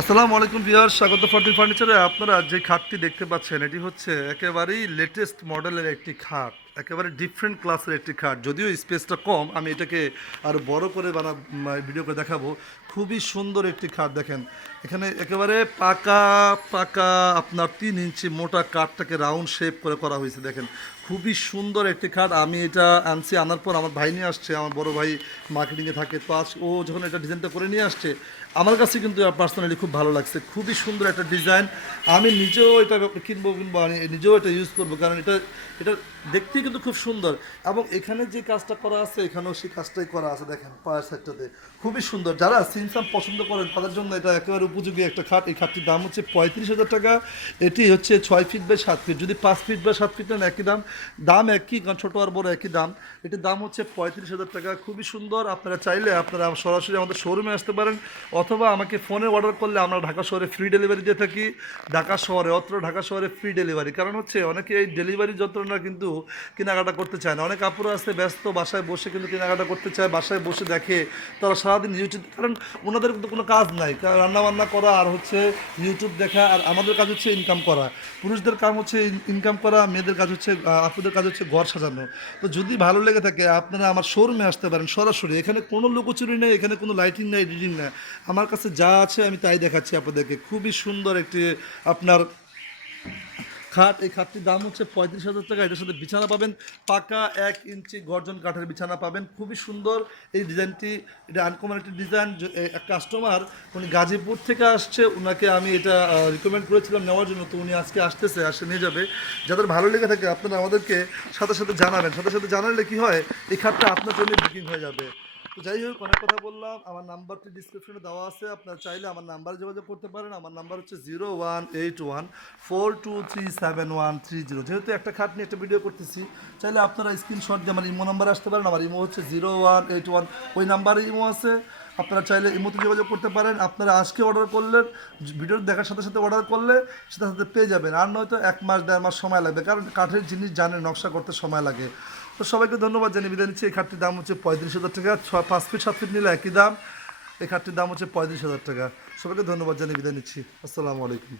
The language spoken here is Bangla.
আসসালামু আলাইকুম বিহার স্বাগত ফর্টিন ফার্নিচারে। আপনারা যে খাটটি দেখতে পাচ্ছেন, এটি হচ্ছে একেবারেই লেটেস্ট মডেলের একটি খাট, একেবারে ডিফারেন্ট ক্লাসের একটি খাট। যদিও স্পেসটা কম, আমি এটাকে আরও বড় করে বানা ভিডিও করে দেখাবো। খুবই সুন্দর একটি খাট দেখেন। এখানে একেবারে পাকা পাকা আপনার তিন ইঞ্চি মোটা কাঠটাকে রাউন্ড শেপ করে করা হয়েছে দেখেন। খুবই সুন্দর একটি খাট। আমি এটা আনছি, আনার পর আমার ভাই নিয়ে আসছে, আমার বড় ভাই মার্কেটিংয়ে থাকে। তো আজ ও যখন এটা ডিজাইনটা করে নিয়ে আসছে, আমার কাছে কিন্তু পার্সোনালি খুব ভালো লাগছে। খুবই সুন্দর একটা ডিজাইন আমি নিজেও এটা কিনবো কিনবো, আমি নিজেও এটা ইউজ করব, কারণ এটা এটা দেখতেই কিন্তু খুব সুন্দর। এবং এখানে যে কাজটা করা আছে, এখানেও সেই কাজটাই করা আছে, দেখেন, পায়ের সাইডটাতে খুবই সুন্দর। যারা সিনসাম পছন্দ করেন, তাদের জন্য এটা একেবারে উপযোগী একটা খাট। এই খাটটির দাম হচ্ছে পঁয়ত্রিশ হাজার টাকা। এটি হচ্ছে ছয় ফিট বাই সাত ফিট। যদি পাঁচ ফিট বাই সাত ফিট নেন, একই দাম। দাম একই, কারণ ছোটো আর বড় একই দাম। এটির দাম হচ্ছে পঁয়ত্রিশ হাজার টাকা। খুবই সুন্দর। আপনারা চাইলে আপনারা সরাসরি আমাদের শোরুমে আসতে পারেন, অথবা আমাকে ফোনে অর্ডার করলে আমরা ঢাকা শহরে ফ্রি ডেলিভারি দিয়ে থাকি। ঢাকা শহরে, অত্র ঢাকা শহরে ফ্রি ডেলিভারি কারণ হচ্ছে অনেকে এই ডেলিভারি যন্ত্রণা কিন্তু কেনাকাটা করতে চায় না। অনেক আপুরা আছে, ব্যস্ত বাসায় বসে কিন্তু কেনাকাটা করতে চায়, বাসায় বসে দেখে, তারা সারাদিন ইউটিউব কারণ ওনাদের কিন্তু কোনো কাজ নাই। রান্না রান্নাবান্না করা আর হচ্ছে ইউটিউব দেখা আর আমাদের কাজ হচ্ছে ইনকাম করা। পুরুষদের কাম হচ্ছে ইনকাম করা, মেয়েদের কাজ হচ্ছে আপুদের কাজ হচ্ছে ঘর সাজানো। তো যদি ভালো লেগে থাকে, আপনারা আমার শোরুমে আসতে পারেন সরাসরি। এখানে কোনো লুকোচুরি নেই, এখানে কোনো লাইটিং নেই এডিটিং নেই। আমার কাছে যা আছে আমি তাই দেখাচ্ছি আপনাদেরকে। খুবই সুন্দর একটি আপনার খাট, এই খাটটির দাম হচ্ছে পঁয়ত্রিশ হাজার টাকা। এটার সাথে বিছানা পাবেন। পাকা এক ইঞ্চি গর্জন কাঠের বিছানা পাবেন। খুবই সুন্দর এই ডিজাইনটি। এটা আনকমন একটি ডিজাইন। কাস্টমার উনি গাজীপুর থেকে আসছে। ওনাকে আমি এটা রিকমেন্ড করেছিলাম নেওয়ার জন্য। তো উনি আজকে আসতেছে, আসে নিয়ে যাবে। যাদের ভালো লেগে থাকে আপনারা আমাদেরকে সাথে সাথে জানাবেন। সাথে সাথে জানালে কি হয়, এই খাটটা আপনার জন্য বুকিং হয়ে যাবে। তো যাই হোক, অনেক কথা বললাম। আমার নাম্বারটি ডিসক্রিপশনে দেওয়া আছে। আপনারা চাইলে আমার নাম্বারে যোগাযোগ করতে পারেন। আমার নাম্বার হচ্ছে zero one eight one four two three seven one three zero যেহেতু একটা খাট নিয়ে একটা ভিডিও করতেছি, চাইলে আপনারা স্ক্রিনশট দিয়ে আমার ইমো নাম্বারে আসতে পারেন। আমার ইমো হচ্ছে জিরো ওয়ান এইট ওয়ান ওই নাম্বারে ইমো আছে। আপনারা চাইলে ইমোতে যোগাযোগ করতে পারেন। আপনারা আজকে অর্ডার করলেন ভিডিও দেখার সাথে সাথে অর্ডার করলে সাথে সাথে পেয়ে যাবেন। আর নয়তো এক মাস, দেড় মাস সময় লাগবে। কারণ কাঠের জিনিস জানেন, নকশা করতে সময় লাগে। তো সবাইকে ধন্যবাদ জানিয়ে বিদায় নিচ্ছি। এই খাটটির দাম হচ্ছে পঁয়ত্রিশ হাজার টাকা। ছ, পাঁচ ফিট সাত ফিট নিলে একই দাম। এই খাটটির দাম হচ্ছে পঁয়ত্রিশ হাজার টাকা। সবাইকে ধন্যবাদ জানিয়ে বিদায় নিচ্ছি। আসসালামু আলাইকুম।